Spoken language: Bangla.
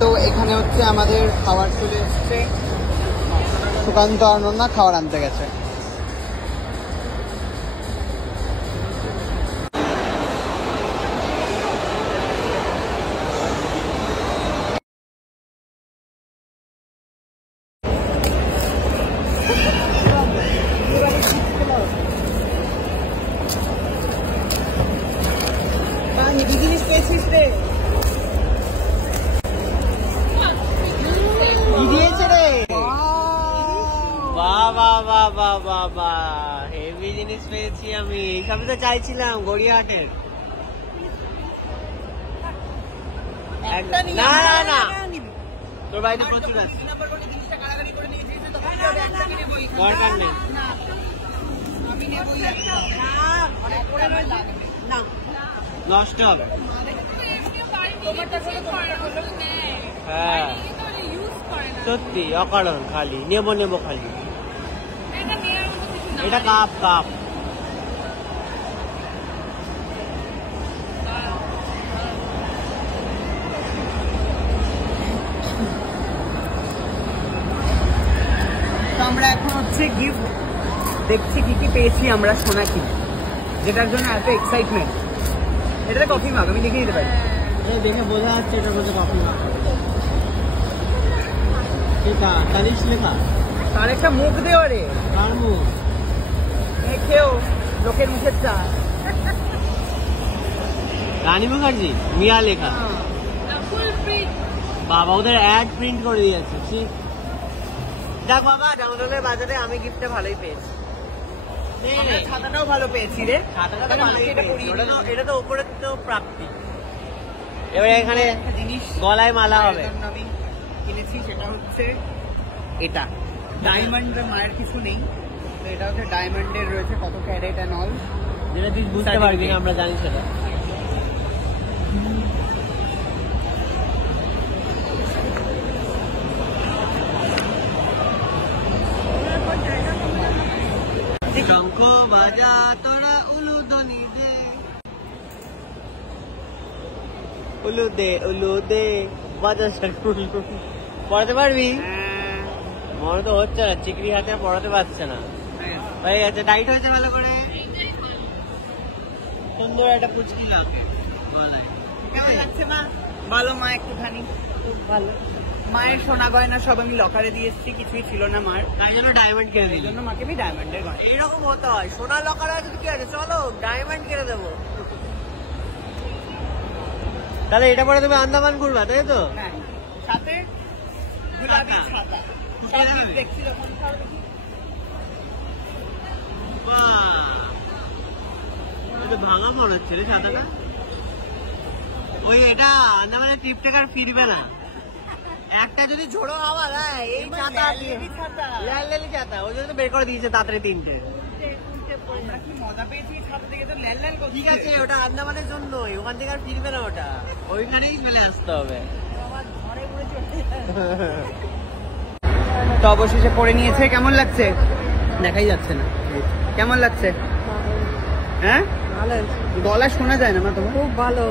তো এখানে হচ্ছে আমাদের খাবার চলে এসছে, সুকান্ত আর নন্না খাবার আনতে গেছে। জিনিস পেয়েছিস রে, দিয়েছে রে, বাবা হেভি জিনিস পেয়েছি আমি। সবই তো চাইছিলাম গড়িয়াহাটের। না না না, তোর বাড়িতে প্রচুর আছে, দরকার নেই। নষ্ট হবে। হ্যাঁ সত্যি অকারণ, খালি নেবো খালি। এটা কাপ কাপ। তো আমরা এখন হচ্ছে গিফট দেখছি কি কি পেয়েছি আমরা সোনাকি, যেটার জন্য এত এক্সাইটমেন্ট। এটাতে কফি মাগ, আমি দেখে দিতে পারি, দেখে বোঝা যাচ্ছে এটার মধ্যে কফি মাগ। এটা তারিশ লেখা, তার একটা মুখ দেওয়া রে। কার মুখ? খেয়েও লোকের মুখের চা। রানী মুখার্জি, মিয়া লেখা। বাবা ওদের অ্যাড প্রিন্ট করে দিয়েছে। দেখ বাবা, ডাউনলোডের বাজারে আমি গিফটটা ভালোই পেয়েছি। ছাতাটাও ভালো পেয়েছি রে, এটা তো উপরে তো প্রাপ্তি। এবারে এখানে জিনিস গলায় মালা হবে, আমি কিনেছি, সেটা হচ্ছে এটা ডায়মন্ডের। মায়ের কিছু নেই, তো এটা হচ্ছে ডায়মন্ডের রয়েছে, কত ক্যারেট এন্ড অল, যেটা তুই বুঝতে পারবি না, আমরা জানি সেটা। শঙ্খ বাজা তোরা উলুধ্বনি দে, উলু দে বাজা। পড়াতে পারবি? মনে তো হচ্ছে না, চিকরি হাতে পড়াতে পারছে না। ভাই আচ্ছা, টাইট হয়েছে ভালো করে, সুন্দর একটা পুচকি লাগে। কেমন লাগছে মা? ভালো মা, একটুখানি খুব ভালো। মায়ের সোনা গয়না সব আমি লকারে দিয়ে এসেছি, কিছুই ছিল না মার, তাই জন্য ডায়মন্ড কিনে দিই। এই জন্য মাকে আমি ডায়মন্ডের গয়না। এইরকম হতে হয়, সোনা লকারে আছে কি আছে, চলো ডায়মন্ড কিনে দেবো। তাহলে এটা পরে তুমি আন্দামান ঘুরবা, তাই তো? সাথে গুলাবি ছাতা দেখছি যখন। ভালো মনে হচ্ছে রে ছাতাটা। ওই এটা আন্দামানের ট্রিপ থেকে আর ফিরবে না, একটা যদি ঝোড়ো হাওয়া দেয় এই ছাতা, ল্যালি ছাতা, ওই জন্য বের করে দিয়েছে তাড়াতাড়ি তিনটে। মজা পেয়েছি ছাতা থেকে, তো ল্যাল ল্যাল করছে। ঠিক আছে, ওটা আন্দামানের জন্যই, ওখান থেকে আর ফিরবে না, ওটা ওইখানেই ফেলে আসতে হবে। তো অবশেষে পরে নিয়েছে। কেমন লাগছে? দেখাই যাচ্ছে না। কেমন লাগছে? হ্যাঁ ভালো, গলা শোনা যায় না মা তোমার? খুব ভালো।